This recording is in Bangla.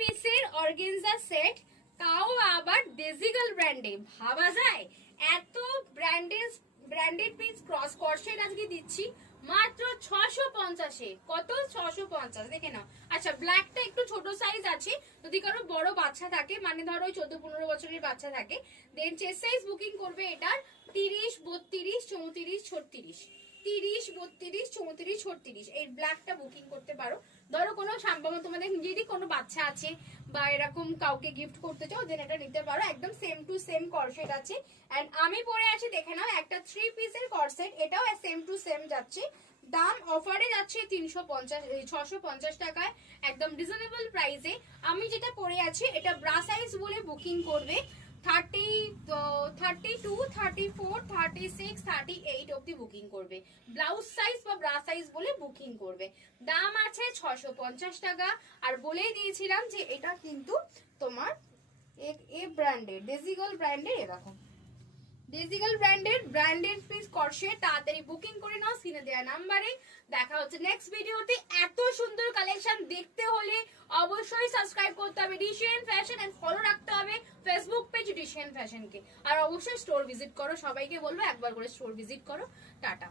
পিসের অর্গানজা সেট, তাও আবার ডেজিগাল ব্র্যান্ডে। ভাবা যায় এত ব্র্যান্ডেড পিস ক্রস কর্সেট আজকে দিচ্ছি মাত্র 650-এ। কত? 650, দেখে নাও। আচ্ছা, ব্ল্যাকটা একটু ছোট সাইজ আছে, যদি কারো বড় বাচ্চা থাকে, মানে ধরো ওই 14-15 বছরের বাচ্চা থাকে, দেন চেস্ট সাইজ বুকিং করবে এটার 30, 32, 34, 36। 30, 32, 34, 36 এই ব্ল্যাকটা বুকিং করতে পারো। ধরো কোনো সম্ভব তোমাদের নিজেরই কোনো বাচ্চা আছে বা এরকম কাউকে গিফট করতে চাও, দেন এটা নিতে পারো। একদম সেম টু সেম কর্সেট আছে। এন্ড আমি পরে আছি, দেখে নাও, একটা 3 পিসের কর্সেট, এটাও সেম টু সেম যাচ্ছে। দাম অফারে যাচ্ছে 650 টাকায়, একদম রিজনেবল প্রাইসে। আমি যেটা পরে আছি এটা ব্রা সাইজ বলে বুকিং করবে 32, 34, 36, 38 অব্দি বুকিং করবে। ব্লাউজ সাইজ বা ব্রা সাইজ বলে বুকিং করবে। দাম আছে 650 টাকা। আর বলেই দিয়েছিলাম যে এটা কিন্তু তোমার এ ব্র্যান্ডের, ডেজিগাল ব্র্যান্ডের। এরকম ডেজিগাল ব্র্যান্ডেড পিস কর্সেট, তাড়াতাড়ি বুকিং করে নাও স্ক্রিনে দেওয়া নাম্বারে। দেখা হচ্ছে নেক্সট ভিডিওতে। এত সুন্দর কালেকশন দেখতে হলে অবশ্যই সাবস্ক্রাইব করতে হবে ডিসিএন ফ্যাশন এন্ড ফলো রাখতে হবে ফেসবুক পেজ ডিসিএন ফ্যাশনকে। আর অবশ্যই স্টোর ভিজিট করো, সবাইকে বলবো একবার করে স্টোর ভিজিট করো। টাটা।